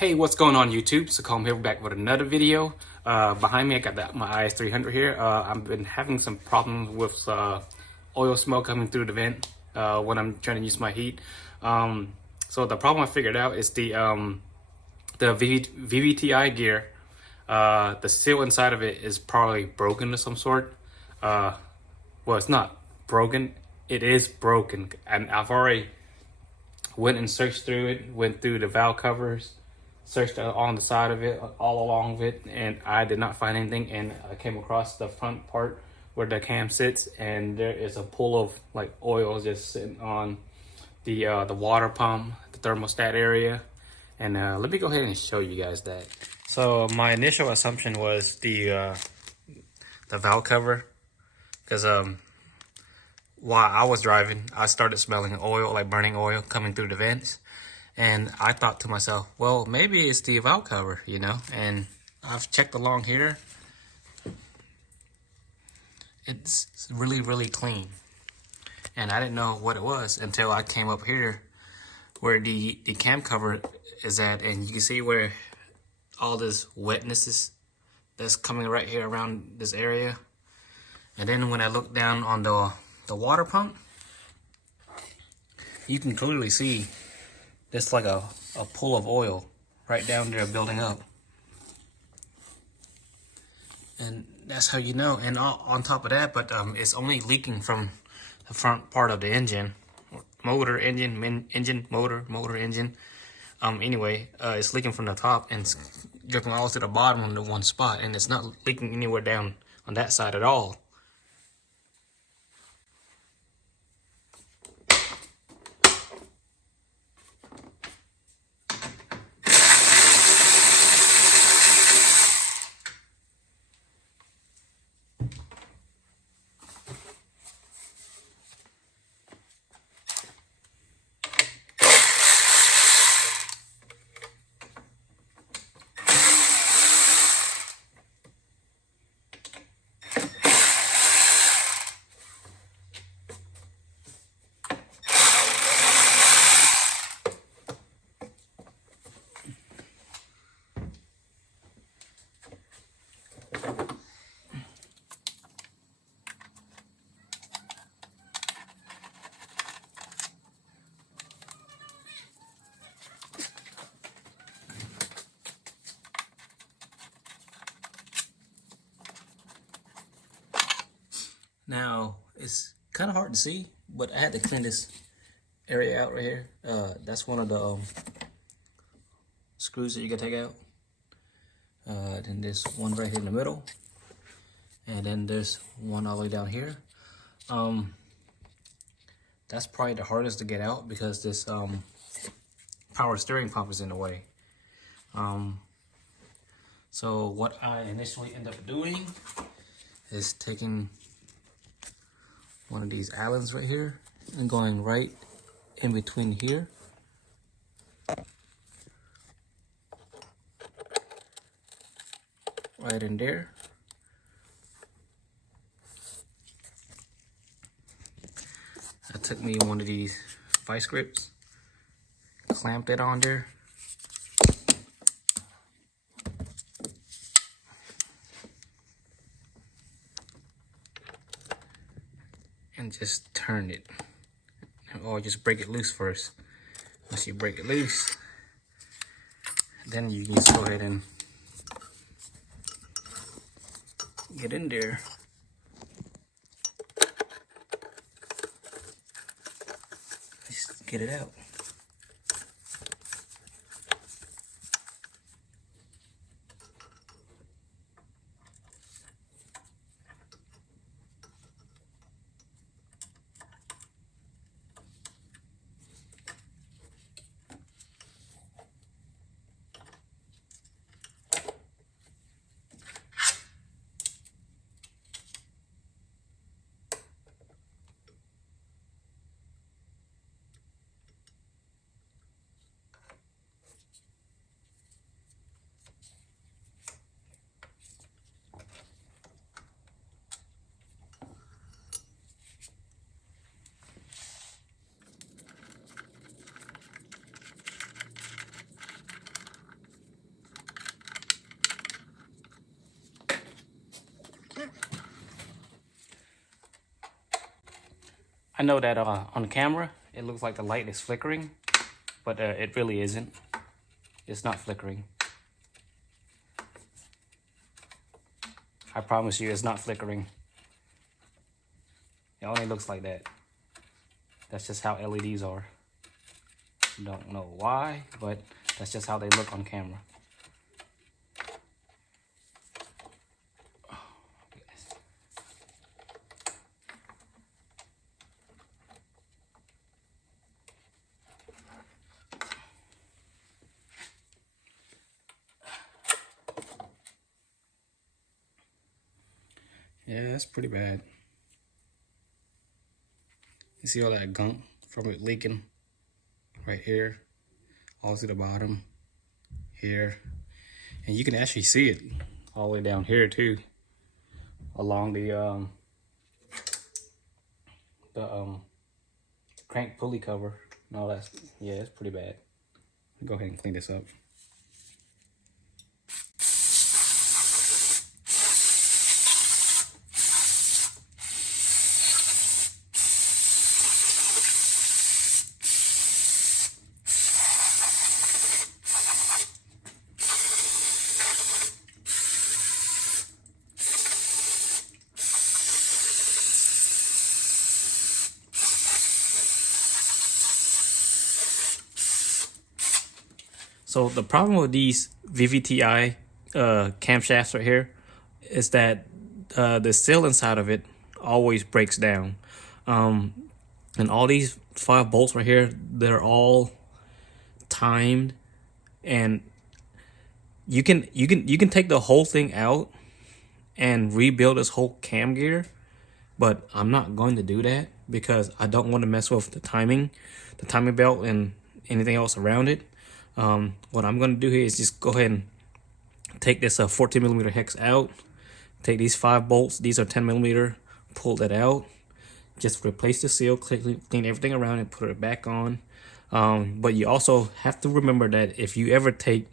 Hey, what's going on YouTube? So I'm here back with another video. Behind me I got my IS300 here. I've been having some problems with oil smoke coming through the vent when I'm trying to use my heat. So the problem I figured out is the VVT-I gear. The seal inside of it is probably broken of some sort. Well, it's not broken. It is broken, and I've already went and searched through it, went through the valve covers, searched on the side of it, all along of it, and I did not find anything. And I came across the front part where the cam sits, and there is a pool of like oil just sitting on the water pump, the thermostat area. And let me go ahead and show you guys that. So my initial assumption was the valve cover, because while I was driving, I started smelling oil, like burning oil coming through the vents. And I thought to myself, well, maybe it's the valve cover, you know? And I've checked along here. It's really, really clean. And I didn't know what it was until I came up here where the cam cover is at. And you can see where all this wetness is that's coming right here around this area. And then when I look down on the water pump, you can clearly see there's like a pool of oil right down there building up. And that's how you know. And on top of that, but it's only leaking from the front part of the engine. Motor, engine, engine, motor, engine. Anyway, it's leaking from the top and it's dripping all to the bottom in the one spot. And it's not leaking anywhere down on that side at all. Now, it's kind of hard to see, but I had to clean this area out right here. That's one of the screws that you can take out. Then there's one right here in the middle. And then there's one all the way down here. That's probably the hardest to get out because this power steering pump is in the way. So what I initially end up doing is taking one of these Allens right here and going right in between here. Right in there. I took me one of these vice grips, clamped it on there. And just turn it, or just break it loose first. Once you break it loose, then you can just go ahead and get in there. Just get it out. I know that on camera it looks like the light is flickering, but it really isn't. It's not flickering. I promise you it's not flickering. It only looks like that. That's just how LEDs are. Don't know why, but that's just how they look on camera. Yeah, that's pretty bad. You see all that gunk from it leaking right here, all to the bottom here. And you can actually see it all the way down here too, along the crank pulley cover and all that. Yeah, it's pretty bad. Go ahead and clean this up. So the problem with these VVT-I camshafts right here is that the seal inside of it always breaks down. And all these 5 bolts right here, they're all timed, and you can take the whole thing out and rebuild this whole cam gear, but I'm not going to do that because I don't want to mess with the timing belt and anything else around it. What I'm going to do here is just go ahead and take this 14 millimeter hex out, take these 5 bolts, these are 10 millimeter, pull that out, just replace the seal, clean everything around and put it back on. But you also have to remember that if you ever take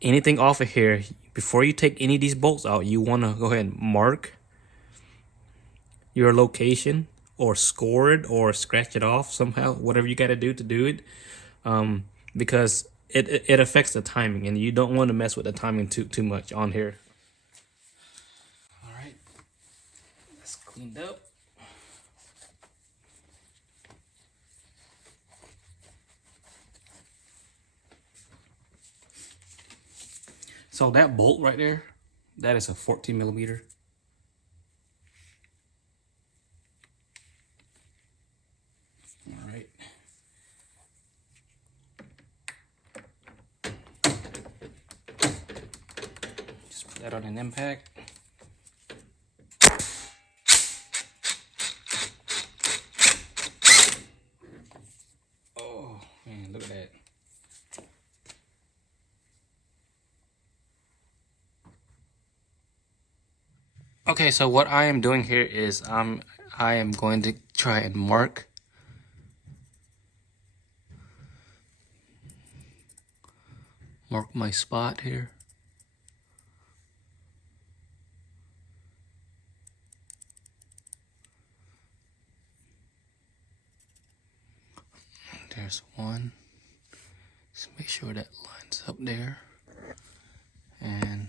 anything off of here, before you take any of these bolts out, you want to go ahead and mark your location or score it or scratch it off somehow, whatever you got to do it, because it affects the timing, and you don't want to mess with the timing too much on here. All right, that's cleaned up. So that bolt right there, that is a 14 millimeter. All right. Just put that on an impact. Oh man, look at that. Okay, so what I am doing here is I am going to try and mark my spot here. There's one. Just make sure that lines up there. And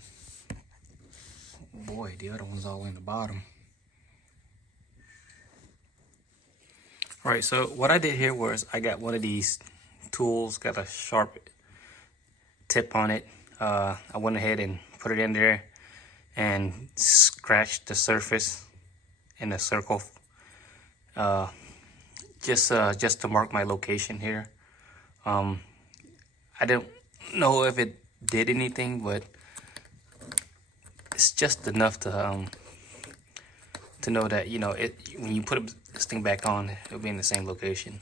boy, the other one's all in the bottom. All right, so what I did here was I got one of these tools, got a sharp tip on it. I went ahead and put it in there and scratched the surface in a circle, just to mark my location here. I don't know if it did anything, but it's just enough to know that, you know, when you put this thing back on, it'll be in the same location.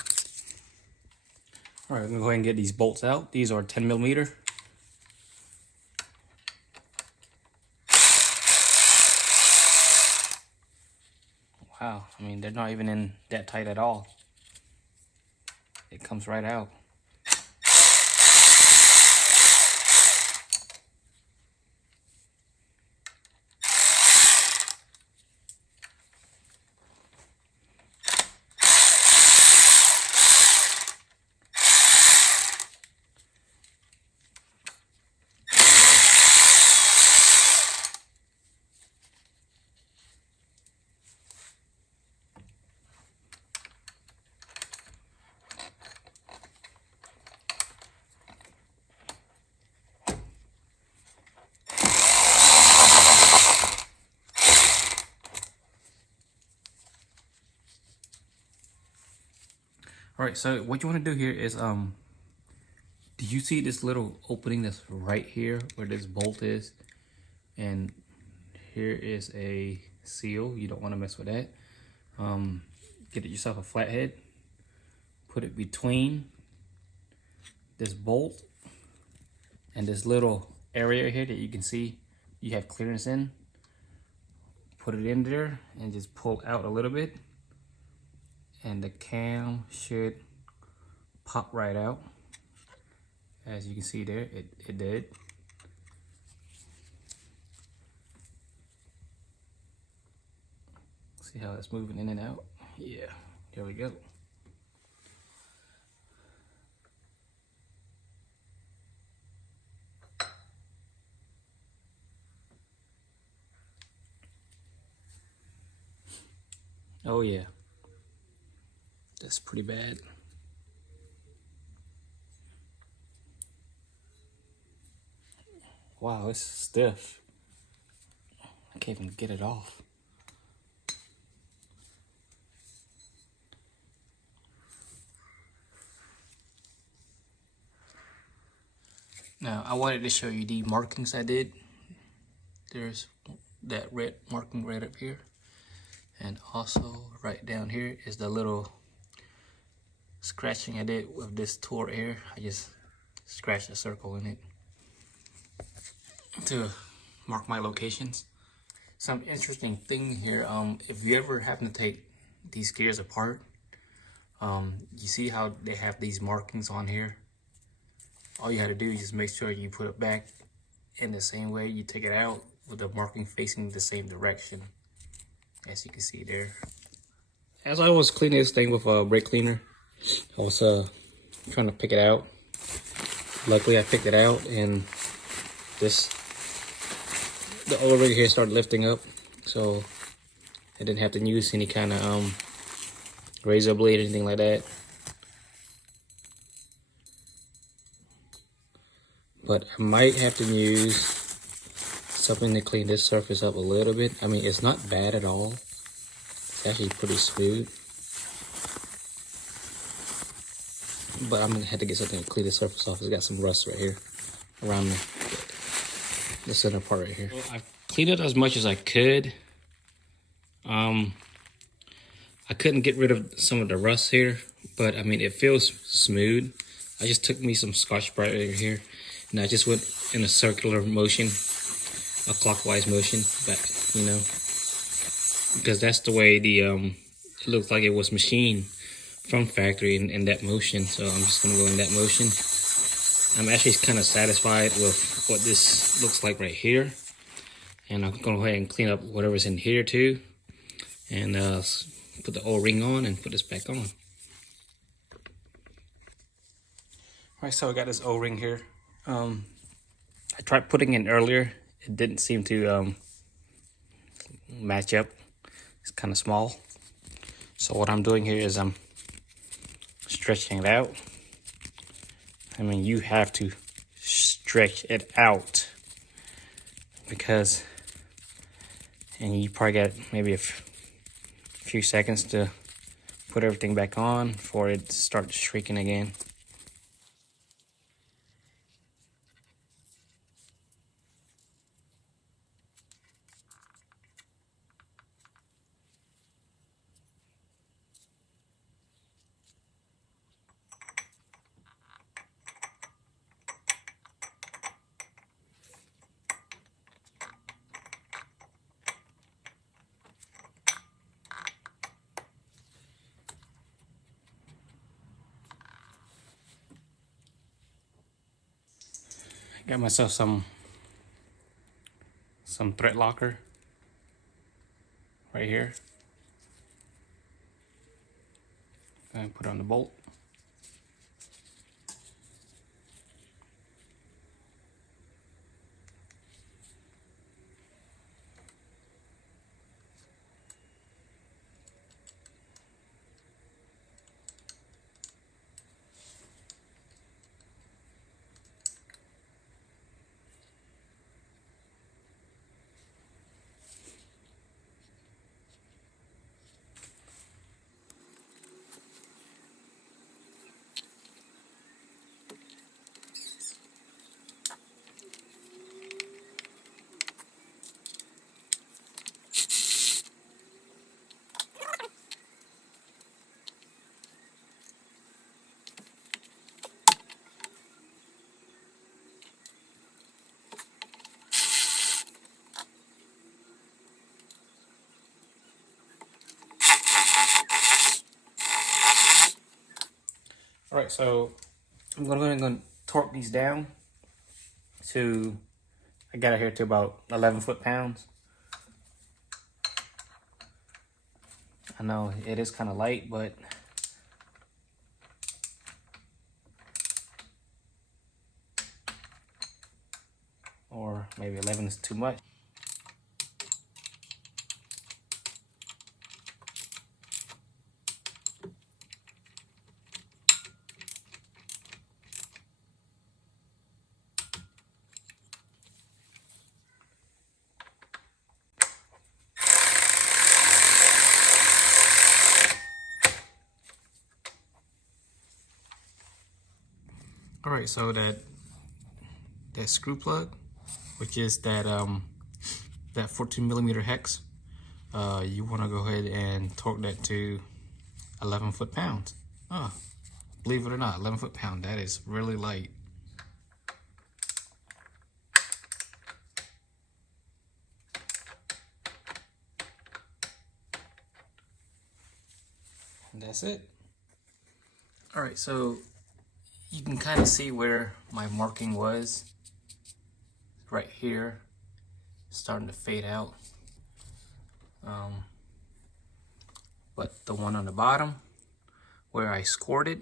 All right, I'm gonna go ahead and get these bolts out. These are 10 millimeter. Wow, I mean, they're not even in that tight at all. It comes right out. All right, so what you want to do here is do you see this little opening that's right here where this bolt is? And here is a seal. You don't want to mess with that. Get yourself a flathead. Put it between this bolt and this little area here that you can see you have clearance in. Put it in there and just pull out a little bit, and the cam should pop right out. As you can see there, it did. See how it's moving in and out? Yeah, there we go. Oh yeah, that's pretty bad. Wow, it's stiff. I can't even get it off. Now, I wanted to show you the markings I did. There's that red marking right up here. And also right down here is the little scratching I did with this tool right here. I just scratched a circle in it to mark my locations. Some interesting thing here, if you ever happen to take these gears apart, you see how they have these markings on here? All you have to do is just make sure you put it back in the same way you take it out, with the marking facing the same direction, as you can see there. As I was cleaning this thing with a brake cleaner, I was trying to pick it out. Luckily I picked it out, and the O-ring here started lifting up, so I didn't have to use any kind of razor blade or anything like that. But I might have to use something to clean this surface up a little bit. I mean, it's not bad at all. It's actually pretty smooth. But I'm gonna have to get something to clean the surface off. It's got some rust right here around the center part right here. Well, I cleaned it as much as I could. I couldn't get rid of some of the rust here, but I mean, it feels smooth. I just took me some Scotch-Brite right here, and I just went in a circular motion, a clockwise motion, but you know, because that's the way the it looked like it was machined from factory in that motion. So I'm just gonna go in that motion. I'm actually kind of satisfied with what this looks like right here, and I'm gonna go ahead and clean up whatever's in here too, and put the O-ring on and put this back on. Alright, so I got this O-ring here. I tried putting it in earlier. It didn't seem to match up. It's kind of small. So what I'm doing here is I'm stretching it out. I mean, you have to stretch it out, because, and you probably got maybe a few seconds to put everything back on before it starts shrieking again. Got myself some thread locker right here, and put on the bolt. All right, so I'm gonna go ahead and torque these down to, I got it here to about 11 foot-pounds. I know it is kind of light, but or maybe 11 is too much. All right, so that screw plug, which is that 14mm hex, you want to go ahead and torque that to 11 foot-pounds. Oh, believe it or not, 11 foot-pound. That is really light. And that's it. All right, so you can kind of see where my marking was right here, starting to fade out. But the one on the bottom where I scored it,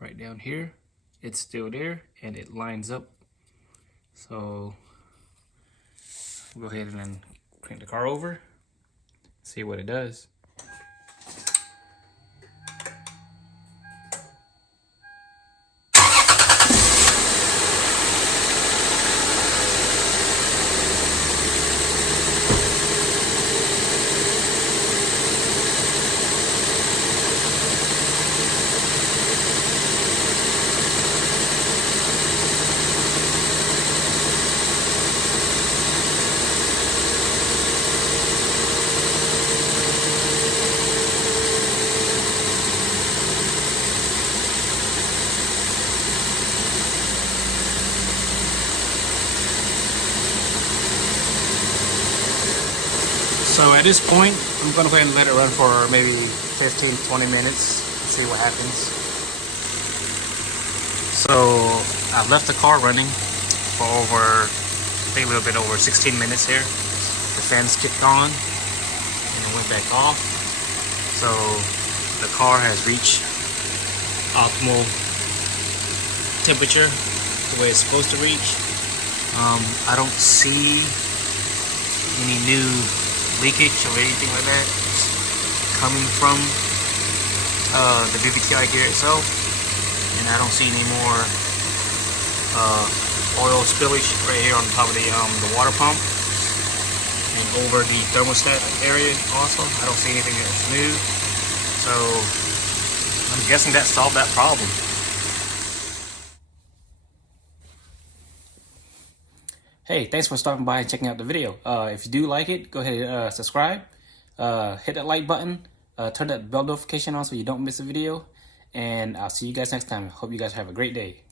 right down here, it's still there and it lines up. So we'll go ahead and then crank the car over, see what it does. So at this point, I'm gonna go ahead and let it run for maybe 15-20 minutes and see what happens. So I've left the car running for over, I think a little bit over 16 minutes here. The fans kicked on and it went back off. So the car has reached optimal temperature, the way it's supposed to reach. I don't see any new leakage or anything like that coming from the VVT-I gear itself, and I don't see any more oil spillage right here on top of the water pump and over the thermostat area also. I don't see anything that's new, so I'm guessing that solved that problem. Hey, thanks for stopping by and checking out the video. If you do like it, go ahead and subscribe, hit that like button, turn that bell notification on so you don't miss a video, and I'll see you guys next time. Hope you guys have a great day.